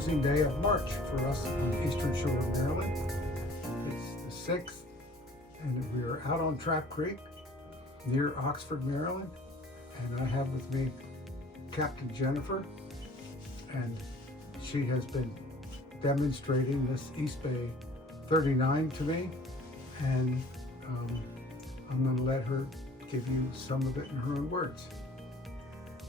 cruising day of March for us on the Eastern Shore of Maryland. It's the 6th, and we are out on Trap Creek near Oxford, Maryland. And I have with me Captain Jennifer, and she has been demonstrating this East Bay 39 to me, and I'm going to let her give you some of it in her own words.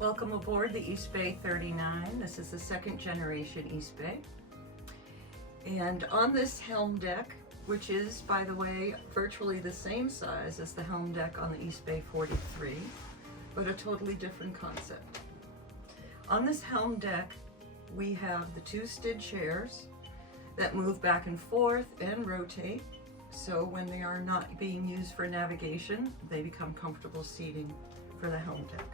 Welcome aboard the East Bay 39. This is the second generation East Bay. And on this helm deck, which is, by the way, virtually the same size as the helm deck on the East Bay 43, but a totally different concept. On this helm deck, we have the 2 STID chairs that move back and forth and rotate. So when they are not being used for navigation, they become comfortable seating for the helm deck.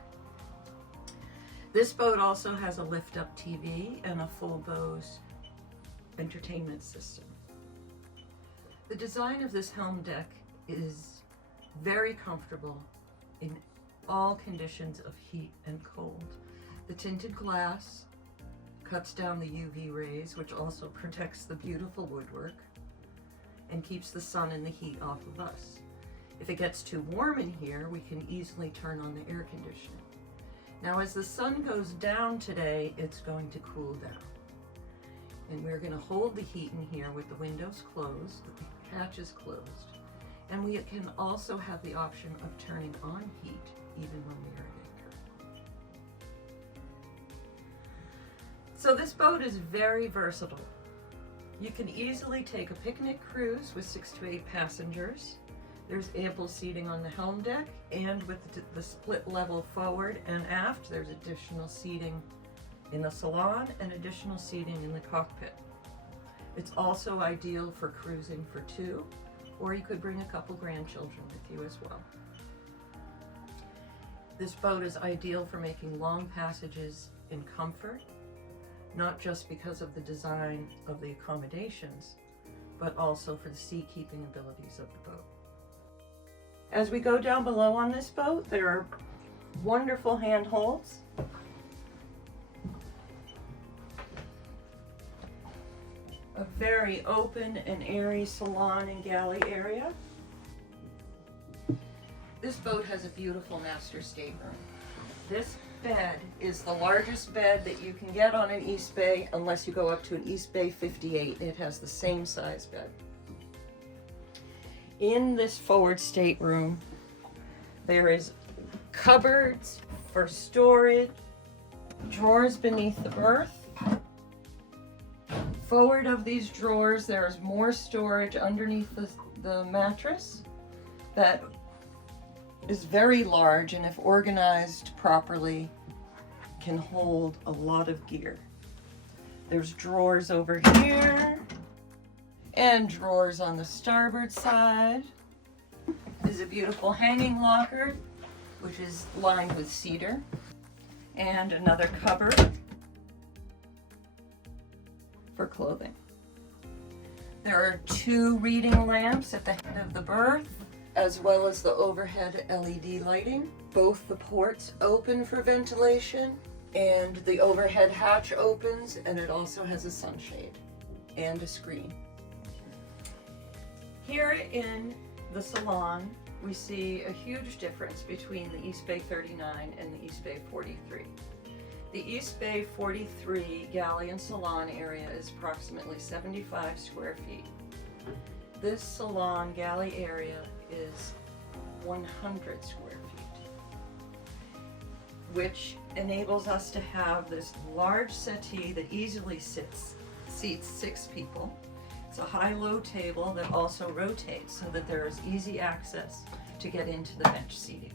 This boat also has a lift-up TV and a full Bose entertainment system. The design of this helm deck is very comfortable in all conditions of heat and cold. The tinted glass cuts down the UV rays, which also protects the beautiful woodwork and keeps the sun and the heat off of us. If it gets too warm in here, we can easily turn on the air conditioning. Now, as the sun goes down today, it's going to cool down. And we're going to hold the heat in here with the windows closed, the hatches closed, and we can also have the option of turning on heat even when we are at anchor. So this boat is very versatile. You can easily take a picnic cruise with 6 to 8 passengers. There's ample seating on the helm deck, and with the split level forward and aft, there's additional seating in the salon and additional seating in the cockpit. It's also ideal for cruising for 2, or you could bring a couple grandchildren with you as well. This boat is ideal for making long passages in comfort, not just because of the design of the accommodations, but also for the sea-keeping abilities of the boat. As we go down below on this boat, there are wonderful handholds. A very open and airy salon and galley area. This boat has a beautiful master stateroom. This bed is the largest bed that you can get on an East Bay, unless you go up to an East Bay 58. It has the same size bed. In this forward stateroom, there is cupboards for storage, drawers beneath the berth. Forward of these drawers, there is more storage underneath the mattress that is very large, and if organized properly, can hold a lot of gear. There's drawers over here and drawers on the starboard side. There's a beautiful hanging locker, which is lined with cedar, and another cupboard for clothing. There are 2 reading lamps at the head of the berth, as well as the overhead LED lighting. Both the ports open for ventilation, and the overhead hatch opens, and it also has a sunshade and a screen. Here in the salon, we see a huge difference between the East Bay 39 and the East Bay 43. The East Bay 43 galley and salon area is approximately 75 square feet. This salon galley area is 100 square feet, which enables us to have this large settee that easily seats 6 people. It's a high-low table that also rotates so that there is easy access to get into the bench seating.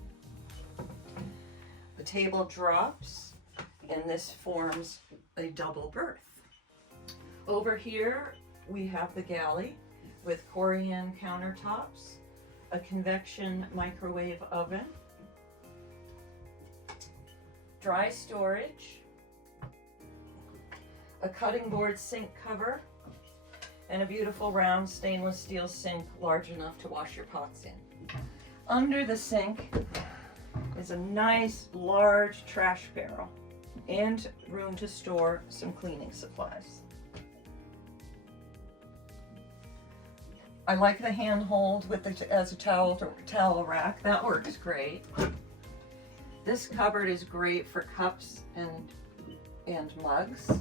The table drops, and this forms a double berth. Over here, we have the galley with Corian countertops, a convection microwave oven, dry storage, a cutting board sink cover, and a beautiful round stainless steel sink large enough to wash your pots in. Under the sink is a nice large trash barrel and room to store some cleaning supplies. I like the handhold with the as a towel rack. That works great. This cupboard is great for cups and mugs.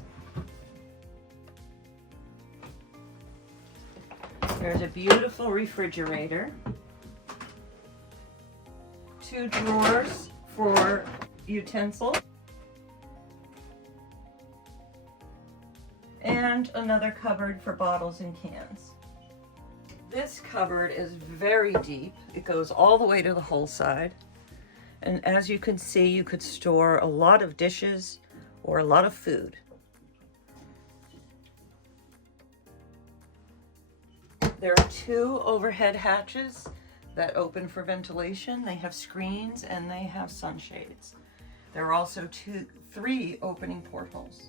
There's a beautiful refrigerator. 2 drawers for utensils. And another cupboard for bottles and cans. This cupboard is very deep. It goes all the way to the whole side. And as you can see, you could store a lot of dishes or a lot of food. There are 2 overhead hatches that open for ventilation. They have screens and they have sunshades. There are also 3 opening portholes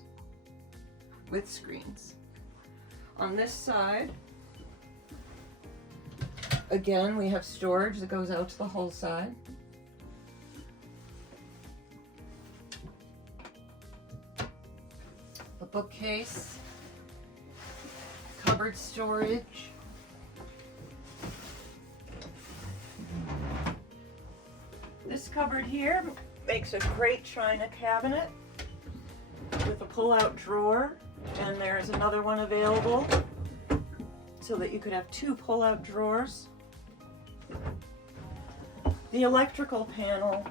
with screens. On this side, again, we have storage that goes out to the whole side. A bookcase, cupboard storage. This cupboard here makes a great china cabinet with a pull-out drawer, and there's another one available so that you could have 2 pull-out drawers. The electrical panel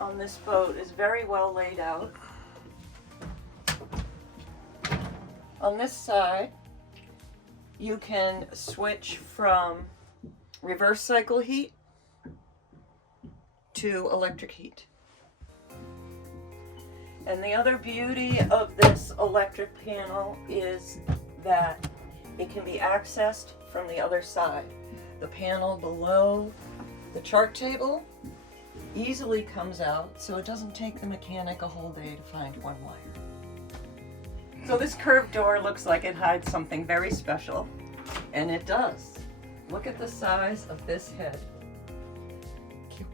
on this boat is very well laid out. On this side, you can switch from reverse cycle heat to electric heat. And the other beauty of this electric panel is that it can be accessed from the other side. The panel below the chart table easily comes out, so it doesn't take the mechanic a whole day to find one wire. So this curved door looks like it hides something very special, and it does. Look at the size of this head.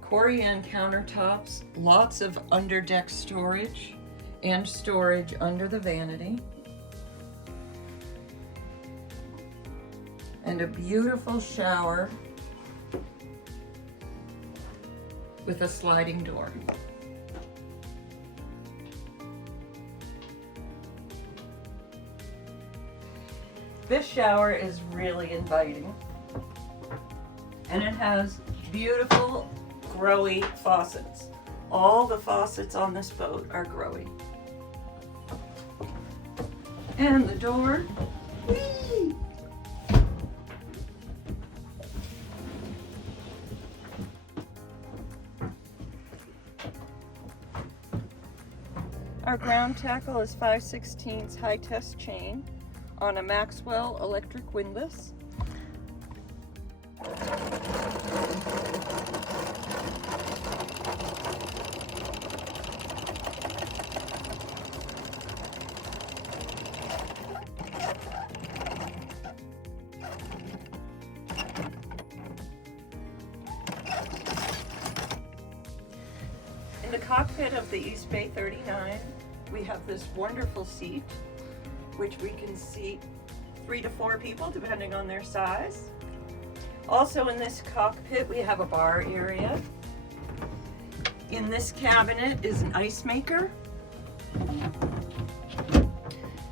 Corian countertops, lots of underdeck storage and storage under the vanity. And a beautiful shower with a sliding door. This shower is really inviting, and it has beautiful growy faucets. All the faucets on this boat are growy. And the door, whee! Our ground tackle is 5/16 high test chain on a Maxwell electric windlass. In the cockpit of the East Bay 39, we have this wonderful seat, which we can seat 3 to 4 people depending on their size. Also in this cockpit, we have a bar area. In this cabinet is an ice maker.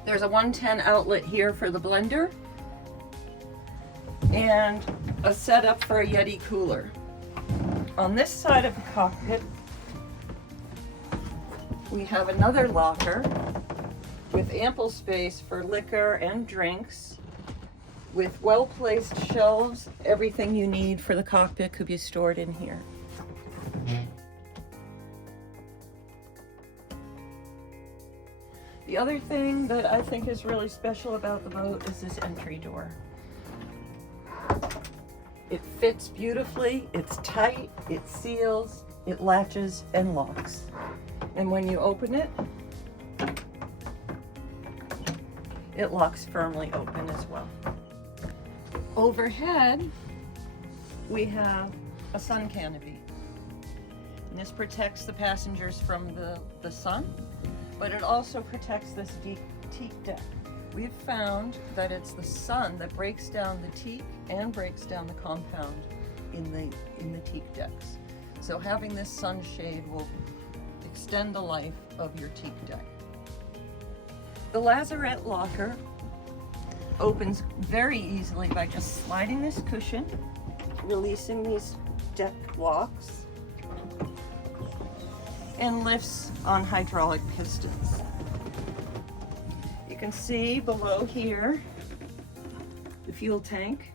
There's a 110 outlet here for the blender, and a setup for a Yeti cooler. On this side of the cockpit, we have another locker with ample space for liquor and drinks, with well-placed shelves. Everything you need for the cockpit could be stored in here. The other thing that I think is really special about the boat is this entry door. It fits beautifully, it's tight, it seals, it latches and locks. And when you open it, it locks firmly open as well. Overhead, we have a sun canopy. And this protects the passengers from the sun, but it also protects this deep teak deck. we've found that it's the sun that breaks down the teak and breaks down the compound in the teak decks. So having this sunshade will extend the life of your teak deck. The lazarette locker opens very easily by just sliding this cushion, releasing these deck locks, and lifts on hydraulic pistons. You can see below here the fuel tank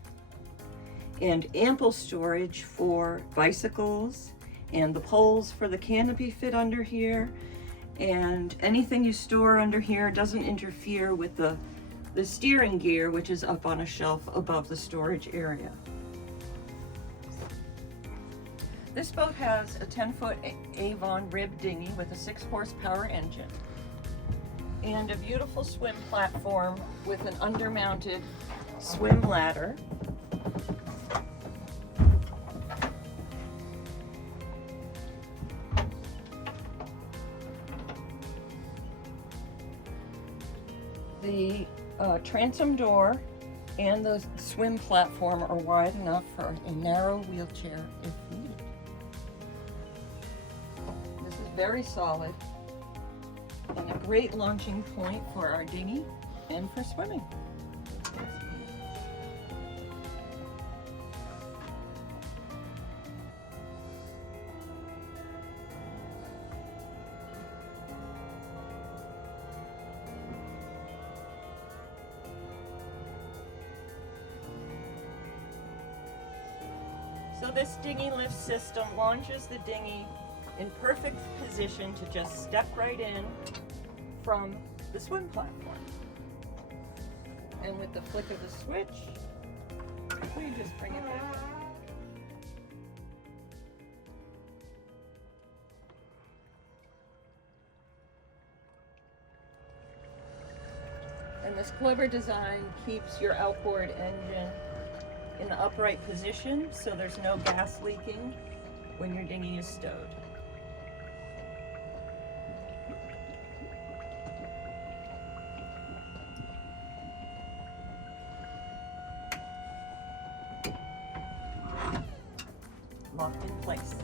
and ample storage for bicycles, and the poles for the canopy fit under here, and anything you store under here doesn't interfere with the steering gear, which is up on a shelf above the storage area. This boat has a 10-foot Avon rib dinghy with a 6-horsepower engine and a beautiful swim platform with an undermounted swim ladder. The transom door and the swim platform are wide enough for a narrow wheelchair if needed. This is very solid and a great launching point for our dinghy and for swimming. So this dinghy lift system launches the dinghy in perfect position to just step right in from the swim platform. And with the flick of the switch, we just bring it back up. And this clever design keeps your outboard engine in the upright position, so there's no gas leaking when your dinghy is stowed. Locked in place.